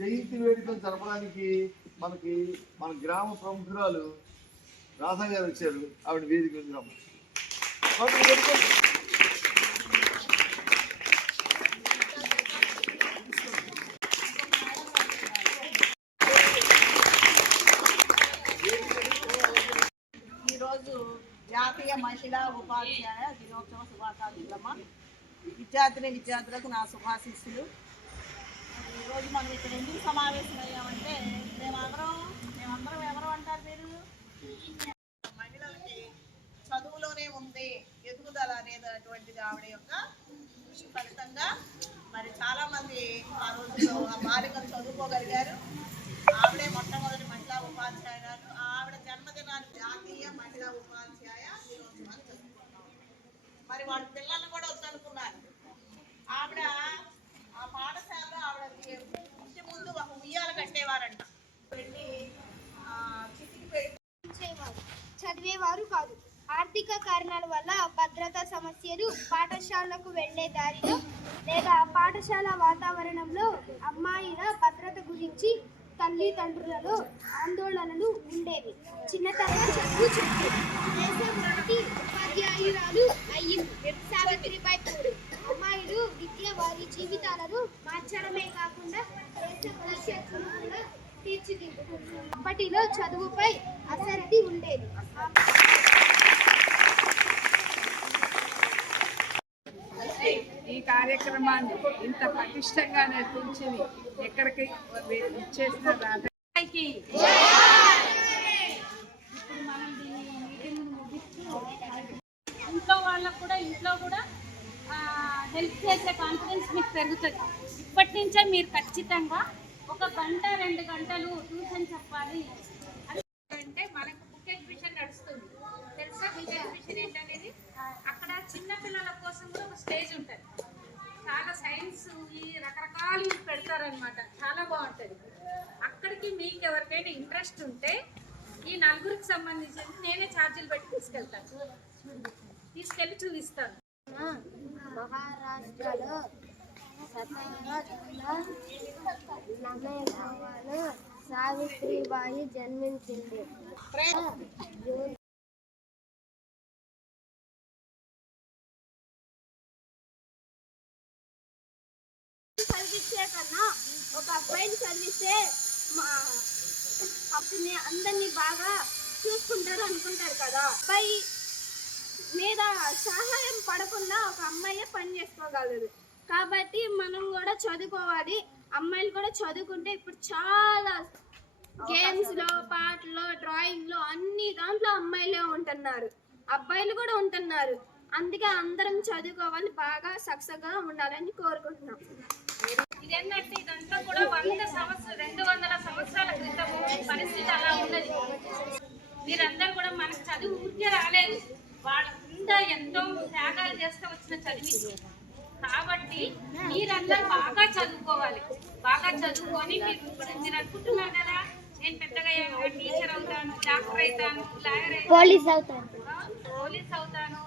జయంతి వేడుకలు జరపడానికి మనకి మన గ్రామ ప్రముఖురాలు రాధా గారు వచ్చారు. ఆవిడ వేదిక వెళ్దాము. ఈరోజు జాతీయ మహిళా ఉపాధ్యాయ దినోత్సవ శుభాకాంక్షలమ్మ. విద్యార్థులకు నా శుభాశీస్సులు. ఈరోజు మనం ఇక్కడ ఎందుకు సమావేశమయ్యామంటే మేమందరం ఎవరు అంటారు మీరు? మహిళలకి చదువులోనే ఉంది ఎదుగుదల అనేటటువంటిది ఆవిడ యొక్క కృషి ఫలితంగా మరి చాలామంది ఆ రోజుల్లో ఆ బాలికలు చదువుకోగలిగారు. ఆవిడే మొట్టమొదటి మహిళా ఉపాధ్యాయురాలు. ఆవిడ జన్మదినాన్ని జాతీయ మహిళా ఉపాధ్యాయ దినోత్సవాన్ని జరుపుకుంటాం. మరి వాళ్ళ పిల్లల్ని కూడా వద్దనుకున్నారు. ఆవిడ ఆ పాఠశాలలో ఆవిడ ఇంటి ముందు ఒక ఉయ్యాల కట్టేవారంట. వెళ్ళి చిటికి పెట్టి చదివేవారు కాదు. ఆర్థిక కారణాల వల్ల భద్రతా సమస్యలు, పాఠశాలకు వెళ్లే దారిలో లేదా పాఠశాల వాతావరణంలో అమ్మాయిల భద్రత గురించి తల్లిదండ్రులలో ఆందోళనలు ఉండేవి. చిన్నతనంగా చదువు చెప్పి దేశం మొదటి ఉపాధ్యాయురాలు అయ్యింది సావిత్రిబాయి పూలే. అమ్మాయిలు విద్య వారి జీవితాలను మార్చడమే కాకుండా దేశ భవిష్యత్తును కూడా తీర్చిదిద్దుతుంది. అప్పటిలో చదువుపై ఆసక్తి ఉండేది. ఈ కార్యక్రమాన్ని ఇంత పటిష్టంగా నిర్వహించింది ఎక్కడికి ఇచ్చేసిన రాధకి ఇప్పుడు మనం దీన్ని మీటింగ్ ముగిస్తూ ఇంట్లో వాళ్ళకు కూడా ఇంట్లో కూడా హెల్ప్ చేసే కాన్ఫిడెన్స్ మీకు పెరుగుతుంది. ఇప్పటి నుంచే మీరు ఖచ్చితంగా 1 గంట 2 గంటలు ట్యూషన్ చెప్పాలి. అంటే మనకు బుక్ ఎగ్జిబిషన్ నడుస్తుంది తెలుసా? బుక్ ఎగ్జిబిషన్ ఏంటనేది అక్కడ చిన్నపిల్లల కోసం కూడా ఒక స్టేజ్ ఉంటుంది. చాలా సైన్స్ ఈ రకరకాలు పెడతారనమాట. చాలా బాగుంటుంది. అక్కడికి మీకు ఎవరికైనా ఇంట్రెస్ట్ ఉంటే ఈ 4గురికి సంబంధించి నేనే ఛార్జీలు పెట్టి తీసుకెళ్ళి చూపిస్తాను. మహారాష్ట్రలో సావిత్రిబాయి జన్మించింది. చదివించే కన్నా ఒక అబ్బాయిని చదివిస్తే అందరినీ బాగా చూసుకుంటారు అనుకుంటారు కదా. అబ్బాయి మీద సహాయం పడకుండా ఒక అమ్మాయి పని చేసుకోగలదు. కాబట్టి మనం కూడా చదువుకోవాలి. అమ్మాయిలు కూడా చదువుకుంటే ఇప్పుడు చాలా గేమ్స్లో, పాటలో, డ్రాయింగ్లో అన్ని దాంట్లో అమ్మాయిలే ఉంటున్నారు, అబ్బాయిలు కూడా ఉంటున్నారు. అందుకే అందరం చదువుకోవాలి, బాగా సక్సెస్గా ఉండాలని కోరుకుంటున్నాం. ఇదేంటంటే ఇదంతా కూడా 200 సంవత్సరాల క్రితం పరిస్థితి అలా ఉన్నది. మీరందరూ కూడా మనకు చదువు ఊరికే రాలేదు. వాళ్ళ కింద ఎంతో త్యాగాలు చేస్తూ వచ్చిన చదివి. కాబట్టి మీరందరూ బాగా చదువుకోవాలి. బాగా చదువుకొని మీరు అనుకుంటున్నారు కదా, నేను పెద్దగా టీచర్ అవుతాను, డాక్టర్ అవుతాను, లాయర్ అవుతాను, పోలీస్ అవుతాను,